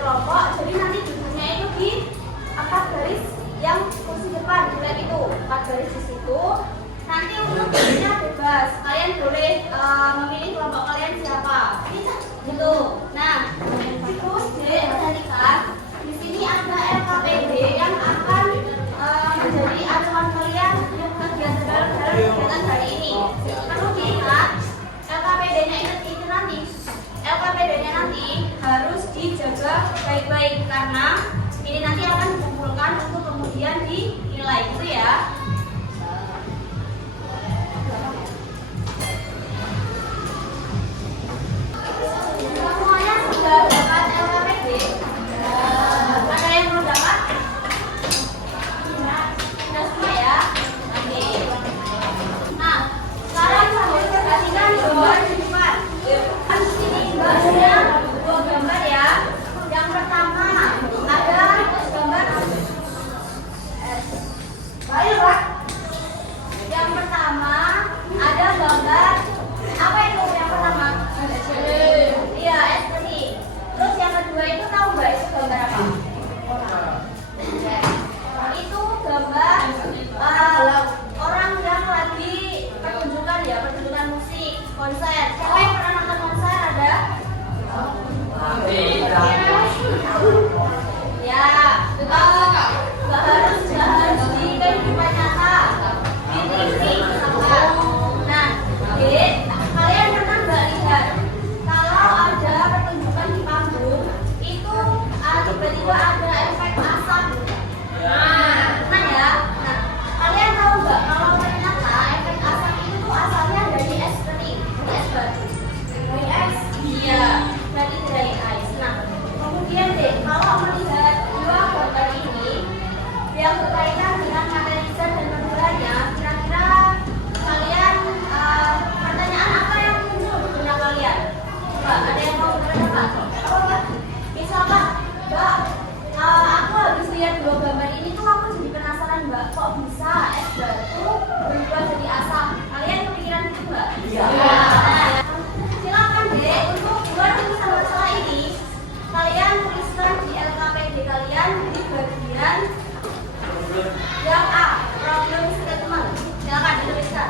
kelompok. Jadi nanti duduknya itu di 4 garis yang kursi depan, lihat itu 4 garis di situ. Nanti untuk garisnya bebas, kalian boleh memilih kelompok kalian siapa, gitu. Nah, terus perhatikan di sini ada LKPD yang akan menjadi acuan kalian untuk kegiatan dalam kegiatan hari ini. Perlu diingat, LKPD-nya nanti harus dijaga baik-baik karena ini nanti akan dikumpulkan untuk kemudian dinilai, gitu ya. Semuanya sudah dapat LKPD? Ada yang belum dapat? Sudah semua ya? Oke. Nah, sekarang sambil perhatikan gambar di depan. Di sini gambarnya 2 gambar ya. Yang pertama ada gambar yang pertama ada gambar apa itu yang pertama? Iya, seperti. Terus yang kedua itu tahu nggak itu gambar apa? Itu gambar orang yang lagi pertunjukan ya, pertunjukan musik, konser. Siapa yang pernah nonton konser ada? Ya, nggak harus di kehidupan nyata, di TV misalkan. Nah, kalian pernah nggak lihat kalau ada pertunjukan di panggung itu tiba-tiba ada efek asap? Nah ya, nah kalian tahu nggak kalau ternyata efek asap itu tuh asalnya dari es kering, dari es batu, dari es, iya, dari ice. Nah, kemudian kalau melihat 2 gambar ini yang berkaitan dengan materi zat dan molekulanya, kira-kira kalian pertanyaan apa yang muncul di benak kalian? Coba, ada yang mau bertanya? Misalkan, Mbak, aku habis lihat 2 gambar ini tuh aku jadi penasaran, Mbak, kok bisa es batu berubah jadi asap? Kalian kepikiran itu, Mbak? Iya. Silakan untuk buat tulisan masalah ini kalian tuliskan di LKPD kalian di bagian yang A, problem statement. Silakan dituliskan.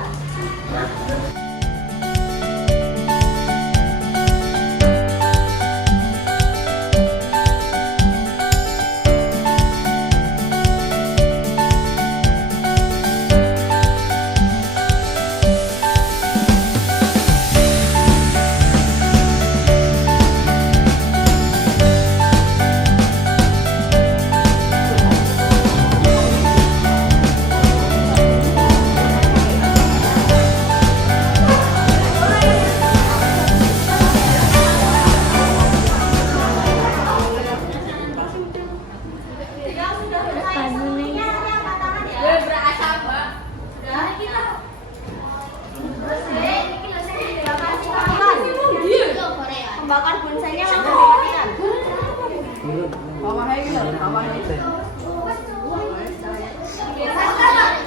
Bakar bonsainya langsung dimatikan.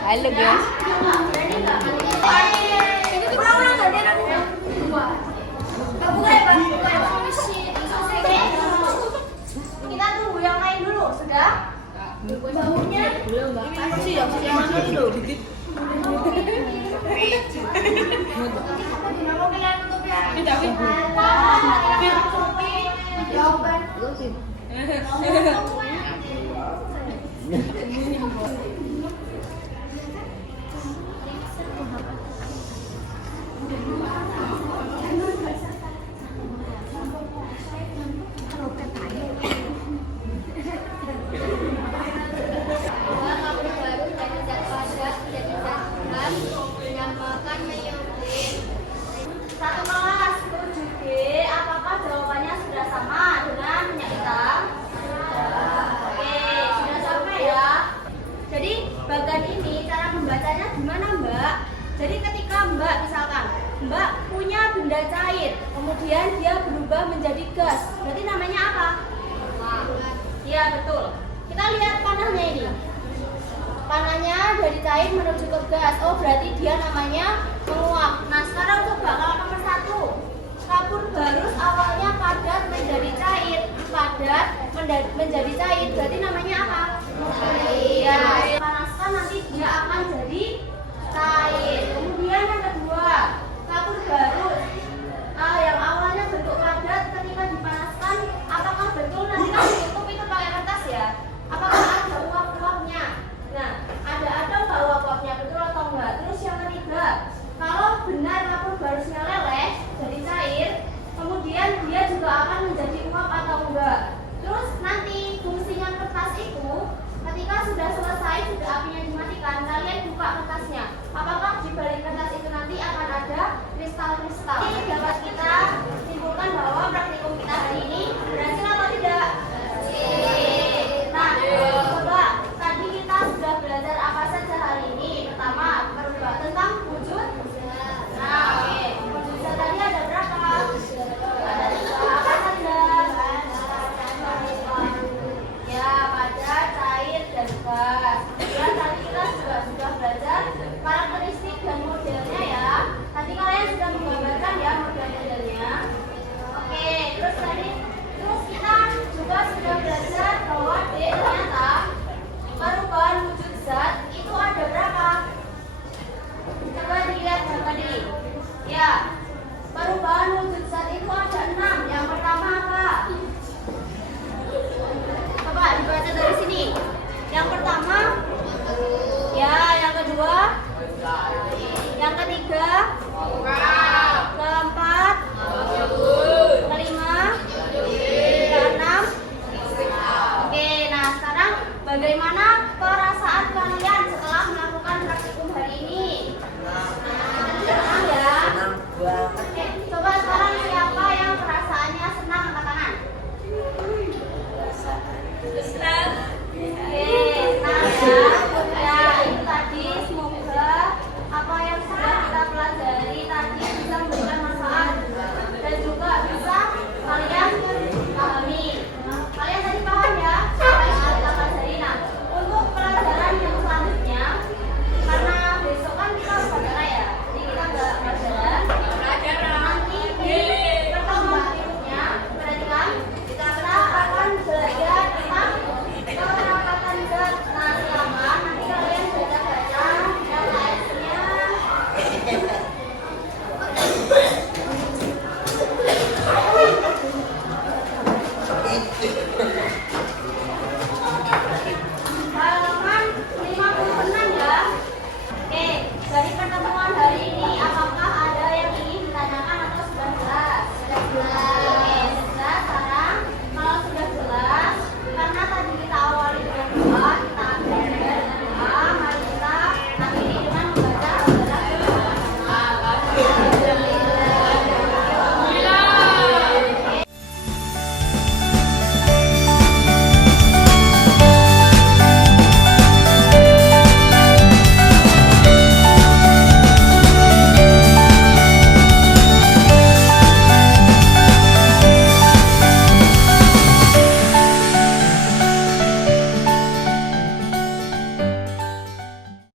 Halo guys. Kita tunggu yang lain dulu, sudah? Baunya belum, Mbak. Masih yang mana dulu? Dikit. Satu kelas 7B, apakah jawabannya sudah sama dengan punya kita? Oke, sudah sampai ya. Jadi bagian ini cara membacanya gimana, Mbak? Jadi ketika Mbak misalkan Mbak punya benda cair, kemudian dia berubah menjadi gas, berarti namanya apa? Iya betul. Kita lihat panahnya ini. Panahnya dari cair menuju ke gas. Oh berarti dia namanya menguap. Nah sekarang coba kalau nomor 1, kapur barus awalnya padat menjadi cair. Padat menjadi cair, berarti